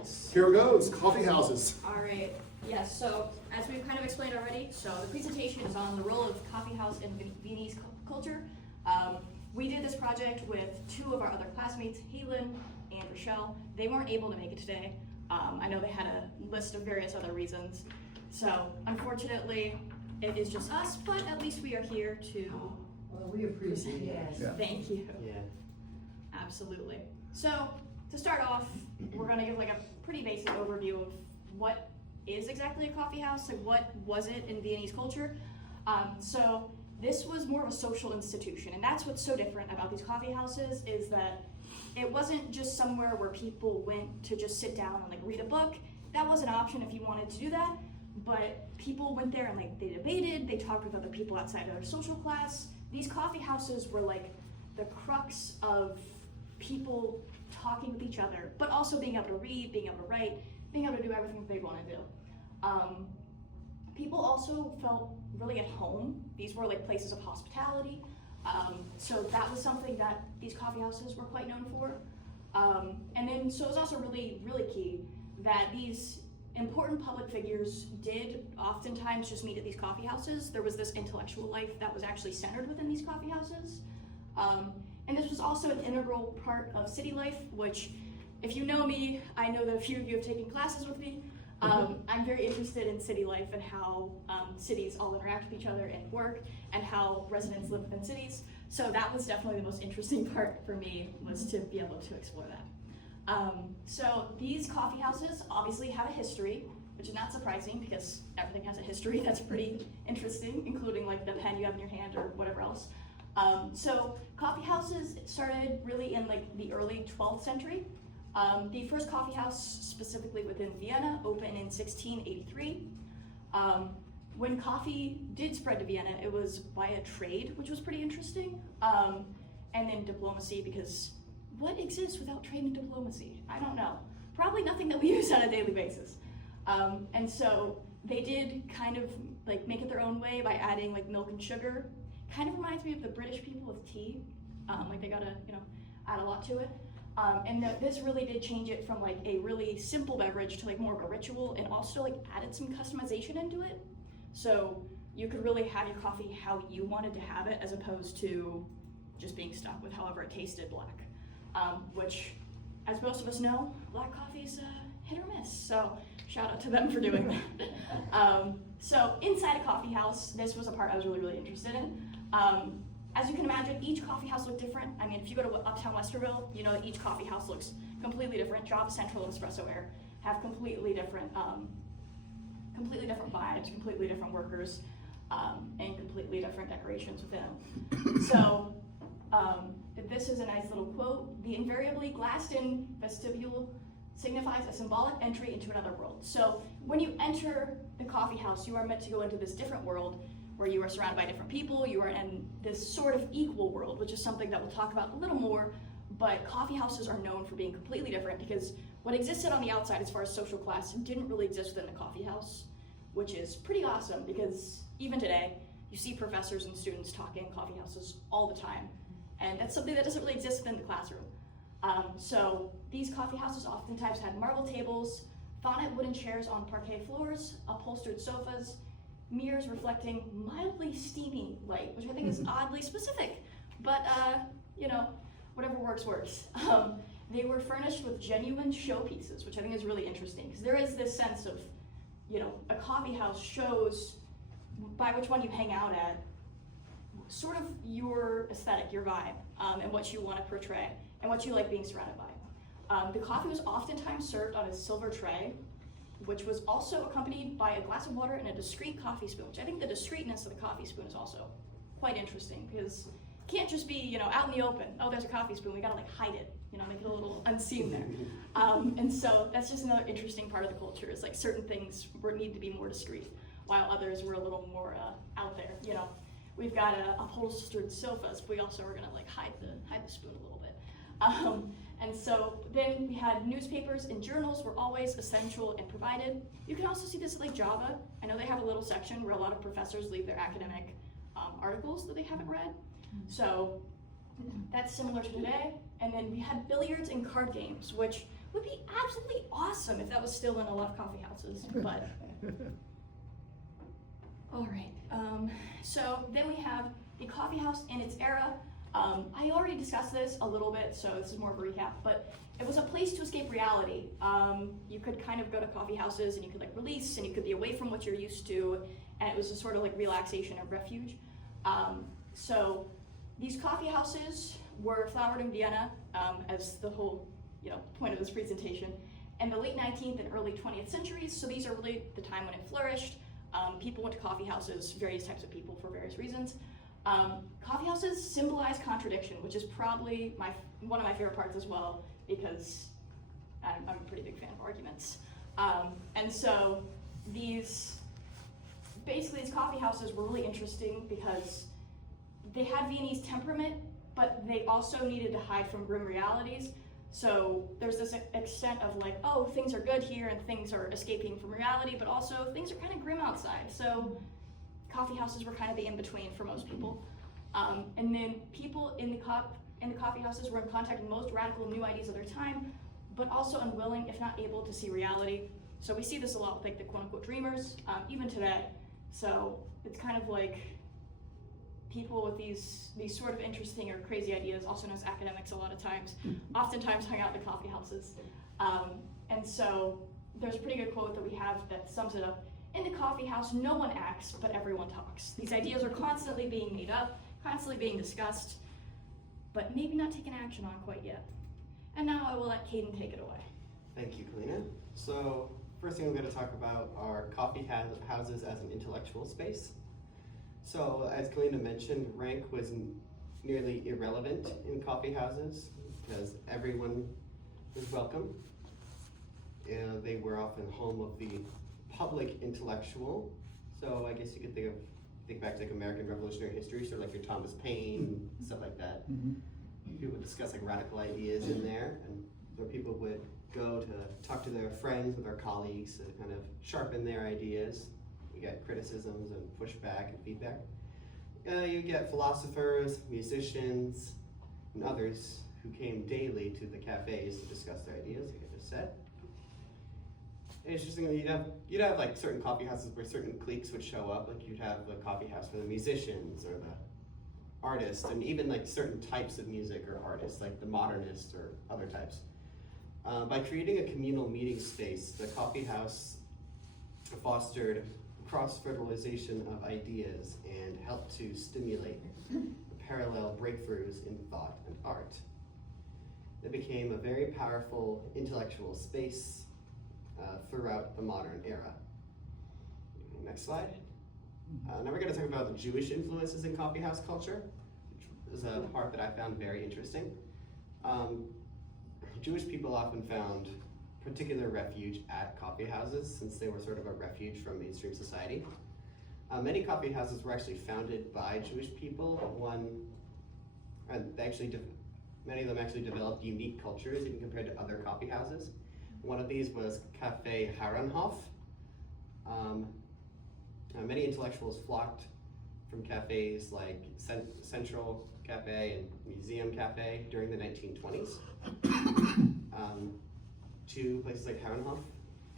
Yes. Here goes, coffee houses. All right. Yes, so as we've kind of explained already, so the presentation is on the role of coffee house in Viennese culture. We did this project with two of our other classmates, Helen and Rochelle. They weren't able to make it today. I know they had a list of various other reasons. So unfortunately, it is just us, but at least we are here to. Well, we appreciate it. Yeah. Thank you. Yeah. Absolutely. So to start off, we're going to give like a pretty basic overview of what is exactly a coffee house, like what was it in Viennese culture. So this was more of a social institution, and that's what's so different about these coffee houses is that it wasn't just somewhere where people went to just sit down and like read a book. That was an option if you wanted to do that, but people went there and like they debated, they talked with other people outside of their social class. These coffee houses were like the crux of people talking with each other, but also being able to read, being able to write, being able to do everything that they want to do. People also felt really at home. These were like places of hospitality. So that was something that these coffee houses were quite known for. And then, so it was also really, really key that these important public figures did oftentimes just meet at these coffee houses. There was this intellectual life that was actually centered within these coffee houses. And this was also an integral part of city life, which, if you know me, I know that a few of you have taken classes with me. I'm very interested in city life and how cities all interact with each other and work, and how residents live within cities. So that was definitely the most interesting part for me, was to be able to explore that. So these coffee houses obviously have a history, which is not surprising because everything has a history that's pretty interesting, including like the pen you have in your hand or whatever else. So coffee houses started really in like the early 12th century. The first coffee house specifically within Vienna opened in 1683. When coffee did spread to Vienna, it was via trade, which was pretty interesting, and then diplomacy, because what exists without trade and diplomacy? I don't know. Probably nothing that we use on a daily basis. And so they did kind of like make it their own way by adding like milk and sugar. Kind of reminds me of the British people with tea. Like they gotta, add a lot to it. And this really did change it from like a really simple beverage to like more of a ritual, and also like added some customization into it. So you could really have your coffee how you wanted to have it, as opposed to just being stuck with however it tasted black. Which, as most of us know, black coffee is hit or miss. So shout out to them for doing that. So inside a coffee house, this was a part I was really, really interested in. As you can imagine, each coffee house looked different. I mean, if you go to Uptown Westerville, you know that each coffee house looks completely different. Java Central and Espresso Air have completely different vibes, completely different workers, and completely different decorations within them. So this is a nice little quote. The invariably glassed-in vestibule signifies a symbolic entry into another world. So when you enter the coffee house, you are meant to go into this different world where you are surrounded by different people. You are in this sort of equal world, which is something that we'll talk about a little more, but coffee houses are known for being completely different because what existed on the outside as far as social class didn't really exist within the coffee house, which is pretty awesome because even today, you see professors and students talking in coffee houses all the time, and that's something that doesn't really exist within the classroom. So these coffee houses oftentimes had marble tables, faunette wooden chairs on parquet floors, upholstered sofas, mirrors reflecting mildly steamy light, which I think is oddly specific, but whatever works, works. They were furnished with genuine showpieces, which I think is really interesting, because there is this sense of, a coffee house shows by which one you hang out at, sort of your aesthetic, your vibe, and what you want to portray, and what you like being surrounded by. The coffee was oftentimes served on a silver tray, which was also accompanied by a glass of water and a discreet coffee spoon, which I think the discreetness of the coffee spoon is also quite interesting, because it can't just be, out in the open, oh, there's a coffee spoon, we gotta like hide it, make it a little unseen there. And so that's just another interesting part of the culture, is like certain things need to be more discreet, while others were a little more out there, We've got upholstered sofas, but we also are gonna like hide the spoon a little bit. And so then we had newspapers and journals were always essential and provided. You can also see this at like Java. I know they have a little section where a lot of professors leave their academic articles that they haven't read. So that's similar to today. And then we had billiards and card games, which would be absolutely awesome awesome if that was still in a lot of coffee houses, but. All right, so then we have the coffee house in its era. I already discussed this a little bit, so this is more of a recap, but it was a place to escape reality. You could kind of go to coffee houses and you could like release and you could be away from what you're used to, and it was a sort of like relaxation and refuge. So these coffee houses were flowered in Vienna, as the whole point of this presentation, in the late 19th and early 20th centuries, so these are really the time when it flourished. People went to coffee houses, various types of people for various reasons. Coffee houses symbolize contradiction, which is probably one of my favorite parts as well, because I'm a pretty big fan of arguments. And so these coffee houses were really interesting because they had Viennese temperament, but they also needed to hide from grim realities. So there's this extent of like, oh, things are good here and things are escaping from reality, but also things are kind of grim outside. So coffee houses were kind of the in-between for most people. And then people in the coffee houses were in contact with most radical new ideas of their time, but also unwilling, if not able, to see reality. So we see this a lot with like the quote-unquote dreamers, even today. So it's kind of like people with these sort of interesting or crazy ideas, also known as academics a lot of times, oftentimes hung out in the coffee houses. And so there's a pretty good quote that we have that sums it up. In the coffee house, no one acts, but everyone talks. These ideas are constantly being made up, constantly being discussed, but maybe not taken action on quite yet. And now I will let Caden take it away. Thank you, Kalleena. So first thing I'm going to talk about are coffee houses as an intellectual space. So as Kalleena mentioned, rank was nearly irrelevant in coffee houses because everyone was welcome. They were often home of the public intellectual. So I guess you could think back to like American Revolutionary history, sort of like your Thomas Paine, stuff like that. People would discuss like radical ideas in there, and where people would go to talk to their friends or their colleagues to kind of sharpen their ideas. You get criticisms and pushback and feedback. You get philosophers, musicians, and others who came daily to the cafes to discuss their ideas, like I just said. And it's interesting that you'd have like certain coffee houses where certain cliques would show up. Like you'd have the coffee house for the musicians or the artists, and even like certain types of music or artists, like the modernist or other types. By creating a communal meeting space, the coffee house fostered cross-fertilization of ideas and helped to stimulate parallel breakthroughs in thought and art. It became a very powerful intellectual space throughout the modern era. Next slide. Now we're going to talk about the Jewish influences in coffee house culture, which is a part that I found very interesting. Jewish people often found particular refuge at coffee houses since they were sort of a refuge from mainstream society. Many coffee houses were actually founded by Jewish people. Many of them actually developed unique cultures even compared to other coffee houses. One of these was Cafe Herrenhof. Many intellectuals flocked from cafes like Central Cafe and Museum Cafe during the 1920s to places like Herrenhof.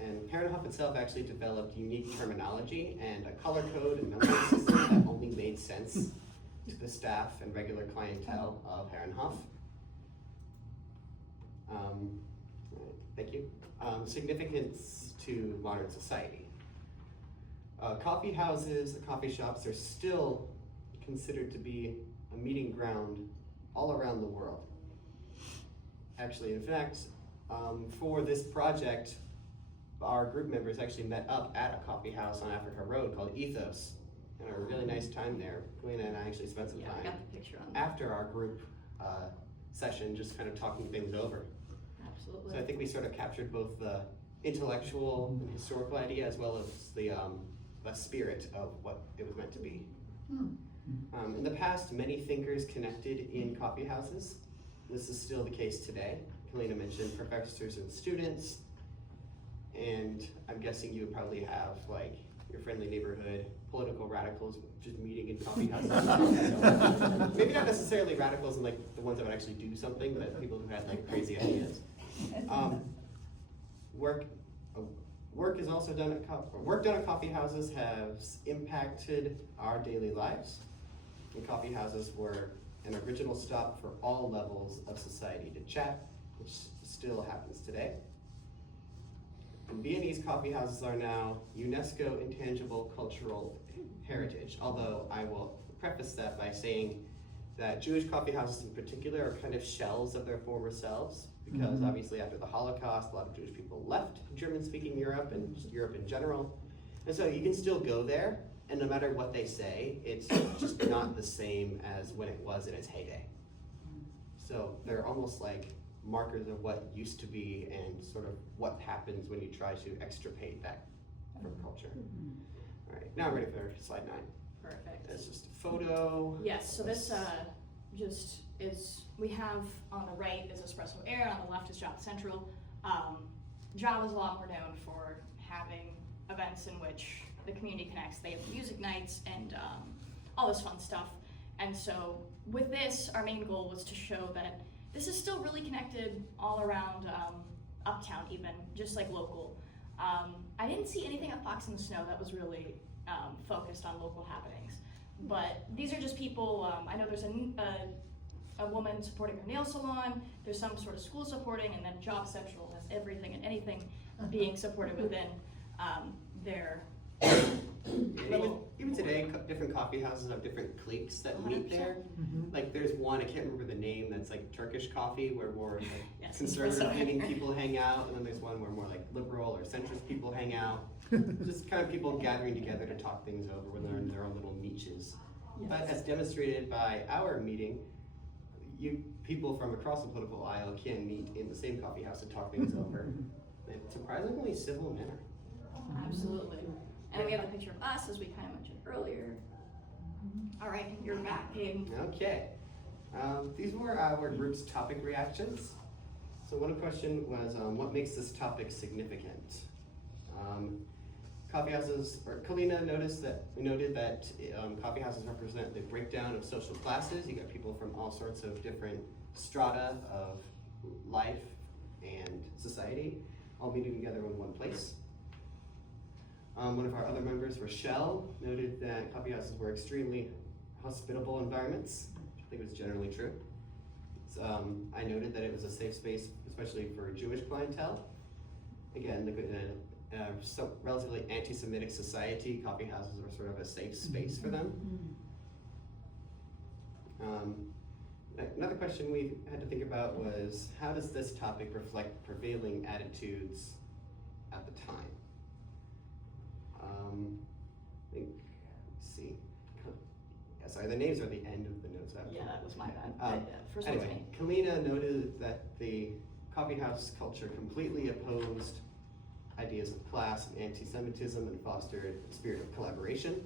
And Herrenhof itself actually developed unique terminology and a color code and numbering system that only made sense to the staff and regular clientele of Herrenhof. Thank you. Significance to modern society. Coffee houses, coffee shops are still considered to be a meeting ground all around the world. Actually, in fact, for this project, our group members actually met up at a coffee house on Africa Road called Ethos, and had a really nice time there. Kalleena and I actually spent some time I got the picture on that. after our group session, just kind of talking things over. Absolutely. So I think we sort of captured both the intellectual and historical idea as well as the spirit of what it was meant to be. In the past, many thinkers connected in coffee houses. This is still the case today. Kalleena mentioned professors and students, and I'm guessing you would probably have like your friendly neighborhood political radicals just meeting in coffee houses. So, maybe not necessarily radicals and like the ones that would actually do something, but people who had like crazy ideas. work is also done at work done at coffee houses has impacted our daily lives. And coffee houses were an original stop for all levels of society to chat, which still happens today. And Viennese coffee houses are now UNESCO Intangible Cultural Heritage, although I will preface that by saying that Jewish coffee houses in particular are kind of shells of their former selves, because obviously after the Holocaust, a lot of Jewish people left German-speaking Europe and just Europe in general. And so you can still go there, and no matter what they say, it's just not the same as when it was in its heyday. So they're almost like markers of what used to be and sort of what happens when you try to extirpate that from culture. All right, now I'm ready for slide 9. Perfect. That's just a photo. Yes, so this just is, we have on the right is Espresso Air, on the left is Java Central. Java is a lot more known for having events in which the community connects. They have music nights and all this fun stuff. And so with this, our main goal was to show that this is still really connected all around uptown even, just like local. I didn't see anything at Fox in the Snow that was really focused on local happenings. But these are just people, I know there's a woman supporting her nail salon, there's some sort of school supporting, and then Job Central has everything and anything being supported within their Even today, different coffee houses have different cliques that meet there. Like there's one, I can't remember the name, that's like Turkish coffee, where more like Yes, conservative leaning people hang out, and then there's one where more like liberal or centrist people hang out. Just kind of people gathering together to talk things over when they're in their own little niches. Yes. But as demonstrated by our meeting, people from across the political aisle can meet in the same coffee house to talk things over in a surprisingly civil manner. Absolutely. And we have a picture of us, as we kind of mentioned earlier. All right, you're back, Hayden. Okay. These were our group's topic reactions. So one question was, what makes this topic significant? Coffee houses, or Kalleena noted that coffee houses represent the breakdown of social classes. You got people from all sorts of different strata of life and society all meeting together in one place. One of our other members, Rochelle, noted that coffee houses were extremely hospitable environments. I think it was generally true. I noted that it was a safe space, especially for Jewish clientele. Again, so relatively anti-Semitic society, coffee houses were sort of a safe space for them. Another question we had to think about was, how does this topic reflect prevailing attitudes at the time? I think, let's see. Yeah, sorry, the names are at the end of the notes. Yeah, that was my bad. First one's Anyway, me. Kalleena noted that the coffee house culture completely opposed ideas of class and anti-Semitism and fostered a spirit of collaboration.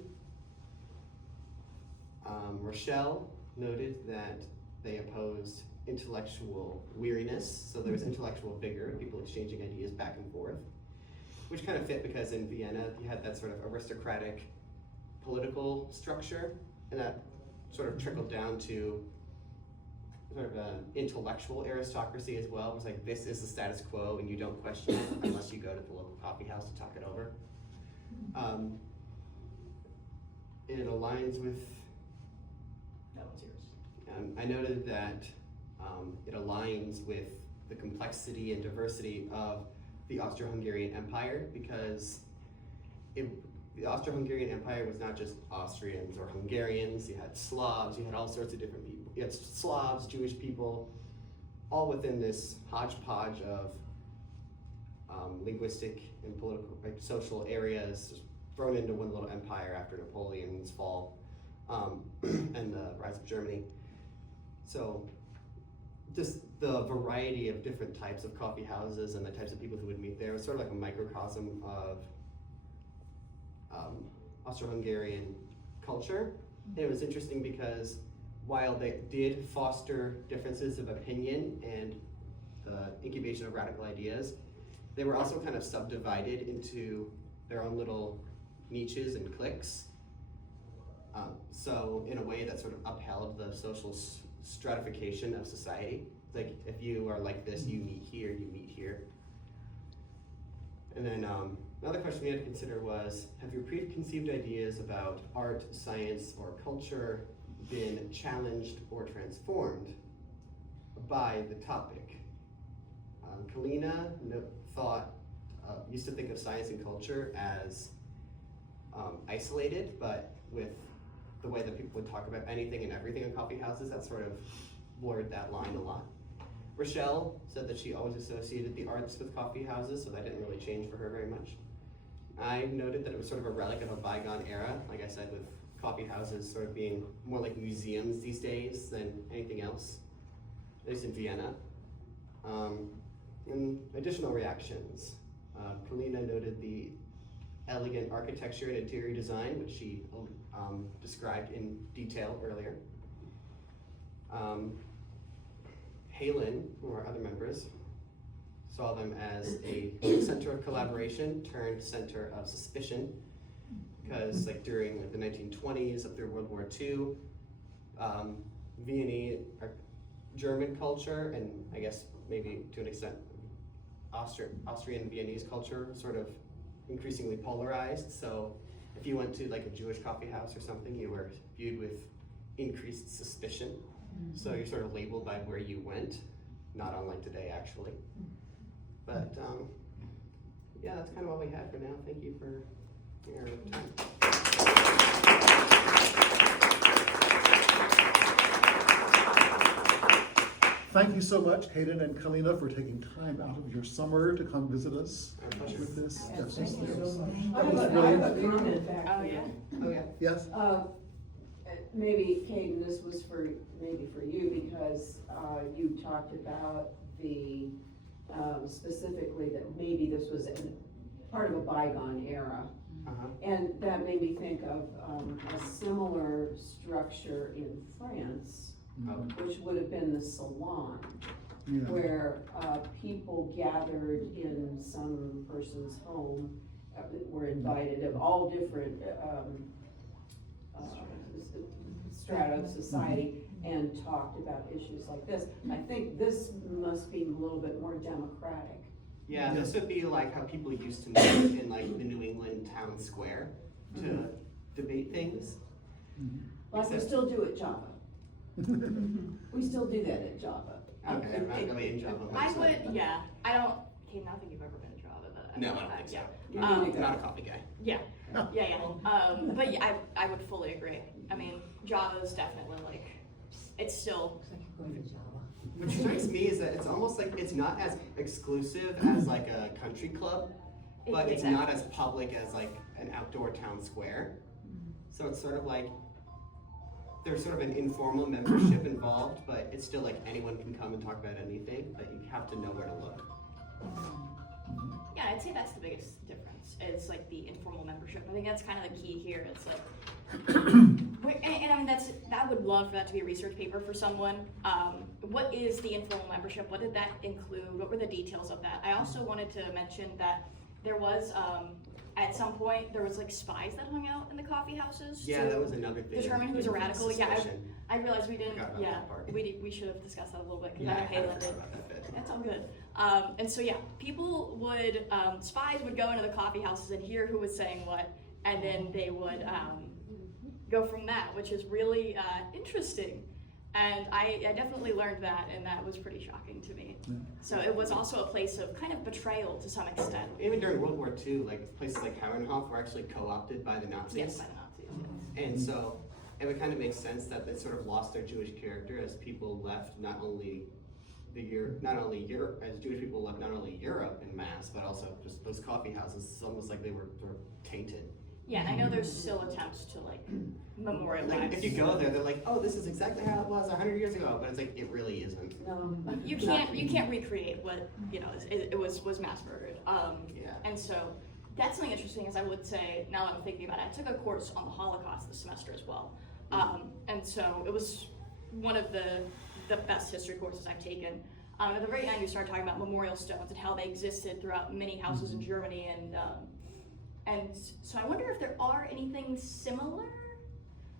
Rochelle noted that they opposed intellectual weariness, so there was intellectual vigor, people exchanging ideas back and forth, which kind of fit because in Vienna you had that sort of aristocratic political structure, and that sort of trickled down to sort of an intellectual aristocracy as well. It was like, this is the status quo and you don't question it unless you go to the local coffee house to talk it over. It aligns with, That one's yours. I noted that it aligns with the complexity and diversity of the Austro-Hungarian Empire, because the Austro-Hungarian Empire was not just Austrians or Hungarians. You had Slavs, you had all sorts of different people. You had Slavs, Jewish people, all within this hodgepodge of linguistic and political, like social areas, just thrown into one little empire after Napoleon's fall and the rise of Germany. So just the variety of different types of coffee houses and the types of people who would meet there was sort of like a microcosm of Austro-Hungarian culture. And it was interesting because while they did foster differences of opinion and the incubation of radical ideas, they were also kind of subdivided into their own little niches and cliques. So in a way that sort of upheld the social stratification of society. Like if you are like this, you meet here, you meet here. And then another question we had to consider was, have your preconceived ideas about art, science, or culture been challenged or transformed by the topic? Kalleena used to think of science and culture as isolated, but with the way that people would talk about anything and everything in coffee houses, that sort of blurred that line a lot. Rochelle said that she always associated the arts with coffee houses, so that didn't really change for her very much. I noted that it was sort of a relic of a bygone era, like I said, with coffee houses sort of being more like museums these days than anything else, at least in Vienna. And additional reactions. Kalleena noted the elegant architecture and interior design, which she described in detail earlier. Halen, who are other members, saw them as a center of collaboration turned center of suspicion, because like during like the 1920s up through World War II, Viennese German culture, and I guess maybe to an extent Austrian Viennese culture sort of increasingly polarized. So if you went to like a Jewish coffee house or something, you were viewed with increased suspicion. So you're sort of labeled by where you went, not unlike today actually. But yeah, that's kind of all we had for now. Thank you for your time. Thank you so much, Hayden and Kalleena, for taking time out of your summer to come visit us Our pleasure. with this. Yes, Yes, thank you so much. That was I really- have a comment back Oh, there. yeah. Oh yeah. Yes. Maybe, Hayden, this was maybe for you, because you talked about the, specifically that maybe this was part of a bygone era. Uh-huh. And that made me think of a similar structure in France, which would have been the salon, Yeah. where people gathered in some person's home, were invited of all different strata of society, and talked about issues like this. I think this must be a little bit more democratic. Yeah, this would be like how people used to meet in like the New England town square to debate things. Like we Except- still do at Java. We still do that at Java. Okay, I'm not really in Java I myself. would, yeah. I don't think you've ever been to Java, but No, I don't think so. yeah. You Um, need to go. Not a coffee guy. Yeah, but yeah, I would fully agree. I mean, Java is definitely like, it's still, What strikes me is that it's almost like it's not as exclusive as like a country club, but it's not as public as like an outdoor town square. So it's sort of like there's sort of an informal membership involved, but it's still like anyone can come and talk about anything, but you have to know where to look. yeah, I'd say that's the biggest difference. It's like the informal membership. I think that's kind of the key here. It's like, and I mean, I would love for that to be a research paper for someone. What is the informal membership? What did that include? What were the details of that? I also wanted to mention that there was, at some point, there was like spies that hung out in the coffee houses. Yeah, to that was another thing. determine who's a radical. Yeah, Suspicion. I realized we didn't, Forgot about yeah, that part. we should have discussed that a little bit, because Yeah, I I know kind of Halen forgot did. about that bit. That's all good. And so yeah, people would, spies would go into the coffee houses and hear who was saying what, and then they would go from that, which is really interesting. And I definitely learned that, and that was pretty shocking to me. Yeah. So it was also a place of kind of betrayal to some extent. Even during World War II, like places like Herrenhof were actually co-opted by the Nazis. Yes, by the Nazis, yes. And so it would kind of make sense that they sort of lost their Jewish character as people left not only Europe, as Jewish people left not only Europe en masse, but also just those coffee houses. It's almost like they were tainted. Yeah, and I know there's still attempts to like memorialize. Like if you go there, they're like, oh, this is exactly how it was 100 years ago, but it's like it really isn't. No. You can't recreate what it was mass murdered. Yeah. And so that's something interesting, as I would say, now that I'm thinking about it. I took a course on the Holocaust this semester as well. And so it was one of the best history courses I've taken. At the very end, you start talking about memorial stones and how they existed throughout many houses in Germany, and so I wonder if there are anything similar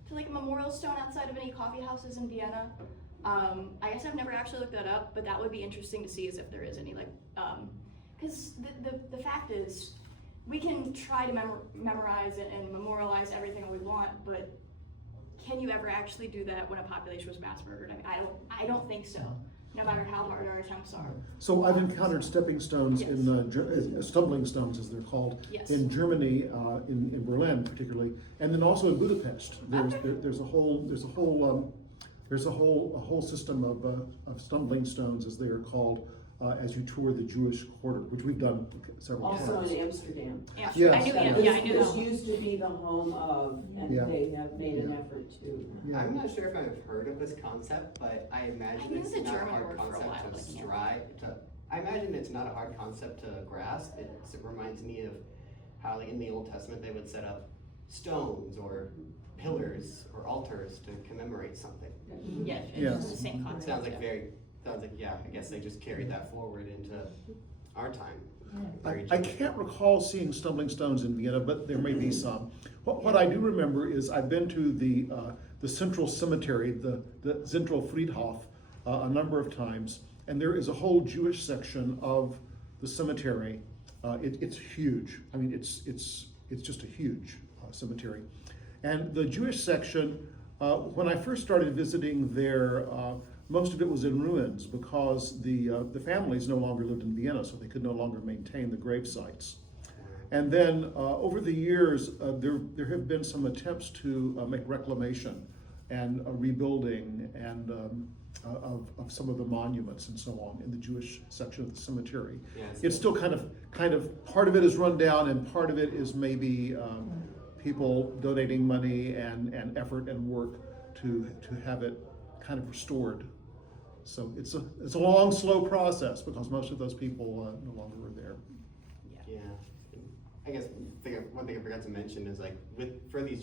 to like a memorial stone outside of any coffee houses in Vienna. I guess I've never actually looked that up, but that would be interesting to see, as if there is any like because the fact is, we can try to memorize it and memorialize everything we want, but can you ever actually do that when a population was mass murdered? I mean, I don't think so, no matter how hard our attempts are. So I've encountered stepping stones Yes. in stumbling stones, as they're called, Yes. in Germany, in Berlin particularly, and then also in Budapest. There's a whole system of stumbling stones, as they are called, as you tour the Jewish quarter, which we've done several Also times. in Amsterdam. Yeah, Yes. I knew, I knew This that. used to be the home of, and Yeah. they have made an Yeah. effort to. Yeah. I'm not sure if I've heard of this concept, but I imagine I it's used the not a German hard word for a concept while, to but I can't. strive to. I imagine it's not a hard concept to grasp. It reminds me of how, like in the Old Testament, they would set up stones or pillars or altars to commemorate something. Yeah, Yes. it's the same concept. Sounds like yeah. yeah. I guess they just carried that forward into our time. I can't recall seeing stumbling stones in Vienna, but there may be some. What I do remember is I've been to the central cemetery, the Zentral Friedhof, a number of times, and there is a whole Jewish section of the cemetery. It's huge. I mean, it's just a huge cemetery, and the Jewish section. When I first started visiting there, most of it was in ruins because the families no longer lived in Vienna, so they could no longer maintain the grave sites. And then over the years, there have been some attempts to make reclamation and rebuilding and of some of the monuments and so on in the Jewish section of the cemetery. Yes. It's still kind of part of it is run down, and part of it is maybe people donating money and effort and work to have it kind of restored. So it's a long, slow process because most of those people no longer are there. Yeah. I guess one thing I forgot to mention is, like, for these